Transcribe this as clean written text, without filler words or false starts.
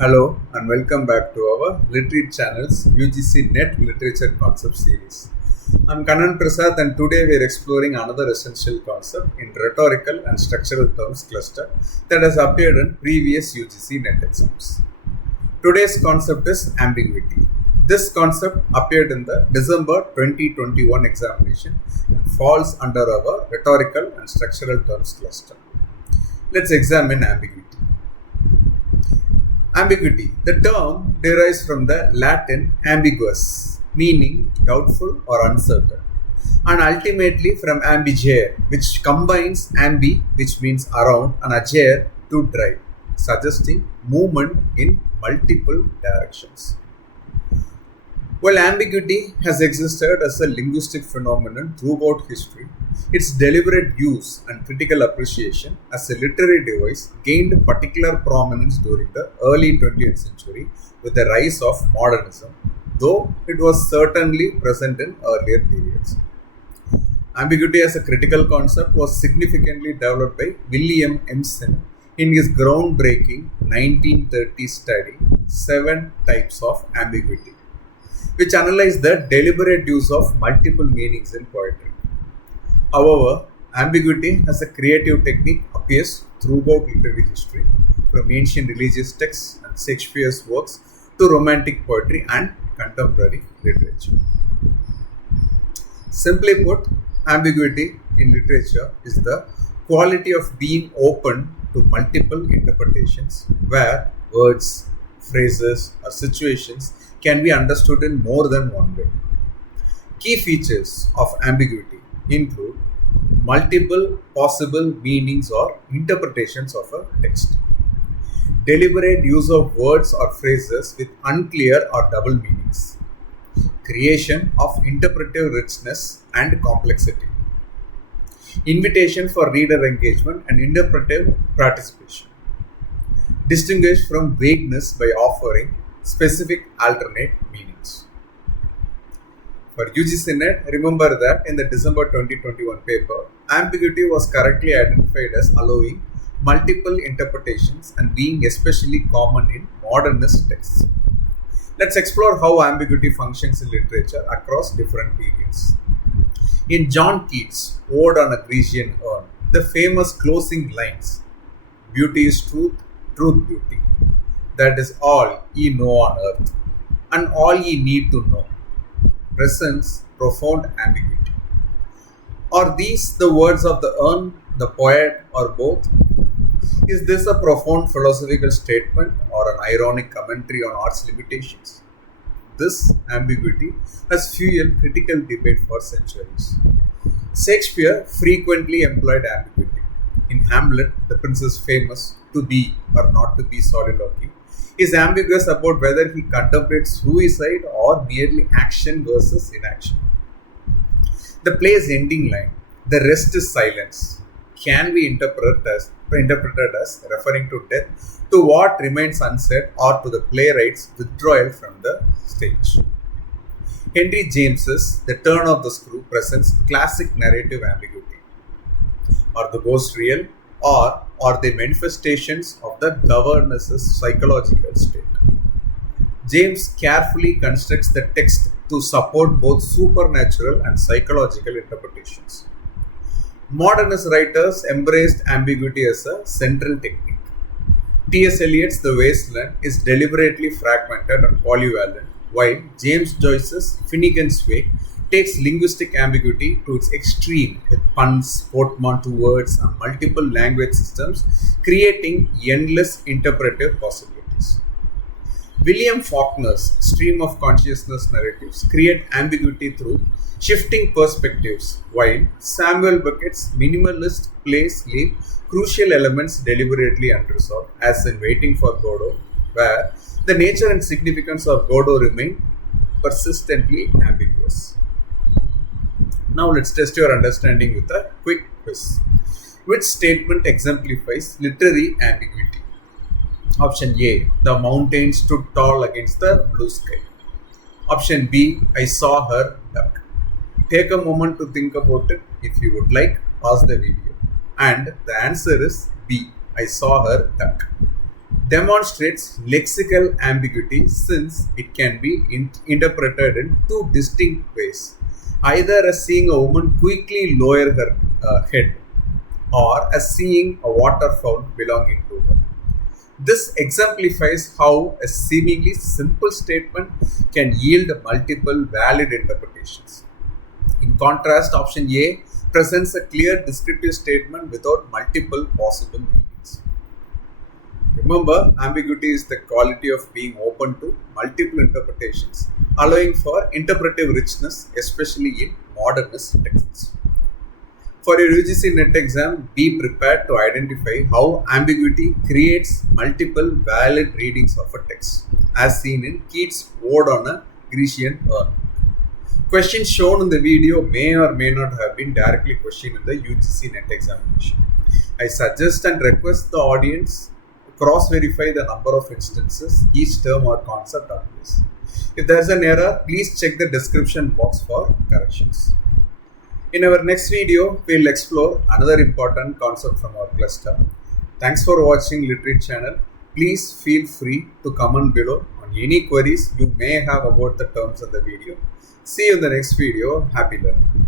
Hello and welcome back to our Literate channel's UGC NET Literature Concept series. I'm Kanan Prasad and today we are exploring another essential concept in rhetorical and structural terms cluster that has appeared in previous UGC NET exams. Today's concept is ambiguity. This concept appeared in the December 2021 examination and falls under our rhetorical and structural terms cluster. Let's examine ambiguity. Ambiguity. The term derives from the Latin ambiguous, meaning doubtful or uncertain, and ultimately from ambigere, which combines ambi, which means around, and agere, to drive, suggesting movement in multiple directions. While ambiguity has existed as a linguistic phenomenon throughout history, its deliberate use and critical appreciation as a literary device gained particular prominence during the early 20th century with the rise of modernism, though it was certainly present in earlier periods. Ambiguity as a critical concept was significantly developed by William Emerson in his groundbreaking 1930 study, Seven Types of Ambiguity, which analyzed the deliberate use of multiple meanings in poetry. However, ambiguity as a creative technique appears throughout literary history, from ancient religious texts and Shakespeare's works to romantic poetry and contemporary literature. Simply put, ambiguity in literature is the quality of being open to multiple interpretations where words, phrases, or situations can be understood in more than one way. Key features of ambiguity include multiple possible meanings or interpretations of a text, deliberate use of words or phrases with unclear or double meanings, creation of interpretive richness and complexity, invitation for reader engagement and interpretive participation, distinguished from vagueness by offering specific alternate meanings. For UGC NET, remember that in the December 2021 paper, ambiguity was correctly identified as allowing multiple interpretations and being especially common in modernist texts. Let's explore how ambiguity functions in literature across different periods. In John Keats' Ode on a Grecian Urn, the famous closing lines, "Beauty is truth, truth beauty. That is all ye know on earth, and all ye need to know," presents profound ambiguity. Are these the words of the urn, the poet, or both? Is this a profound philosophical statement or an ironic commentary on art's limitations? This ambiguity has fueled critical debate for centuries. Shakespeare frequently employed ambiguity. In Hamlet, the prince is famous to be or not to be soliloquy is ambiguous about whether he contemplates suicide or merely action versus inaction. The play's ending line, "the rest is silence," can be interpreted as referring to death, to what remains unsaid, or to the playwright's withdrawal from the stage. Henry James's The Turn of the Screw presents classic narrative ambiguity. Are the ghosts real, or are they manifestations of the governess's psychological state? James carefully constructs the text to support both supernatural and psychological interpretations. Modernist writers embraced ambiguity as a central technique. T.S. Eliot's The Wasteland is deliberately fragmented and polyvalent, while James Joyce's Finnegan's Wake takes linguistic ambiguity to its extreme with puns, portmanteau words, and multiple language systems, creating endless interpretive possibilities. William Faulkner's stream of consciousness narratives create ambiguity through shifting perspectives, while Samuel Beckett's minimalist plays leave crucial elements deliberately unresolved, as in Waiting for Godot, where the nature and significance of Godot remain persistently ambiguous. Now let's test your understanding with a quick quiz. Which statement exemplifies literary ambiguity? Option A, the mountain stood tall against the blue sky. Option B, I saw her duck. Take a moment to think about it. If you would like, pause the video. And the answer is B, I saw her duck. demonstrates lexical ambiguity since it can be interpreted in two distinct ways, either as seeing a woman quickly lower her head or as seeing a waterfall belonging to her. This exemplifies how a seemingly simple statement can yield multiple valid interpretations. In contrast, option A presents a clear descriptive statement without multiple possible meanings. Remember, ambiguity is the quality of being open to multiple interpretations, allowing for interpretive richness, especially in modernist texts. For your UGC NET exam, be prepared to identify how ambiguity creates multiple valid readings of a text, as seen in Keats' Ode on a Grecian urn. Questions shown in the video may or may not have been directly questioned in the UGC NET examination. I suggest and request the audience cross-verify the number of instances each term or concept applies. If there is an error, please check the description box for corrections. In our next video, we will explore another important concept from our cluster. Thanks for watching Literate channel. Please feel free to comment below on any queries you may have about the terms of the video. See you in the next video. Happy learning.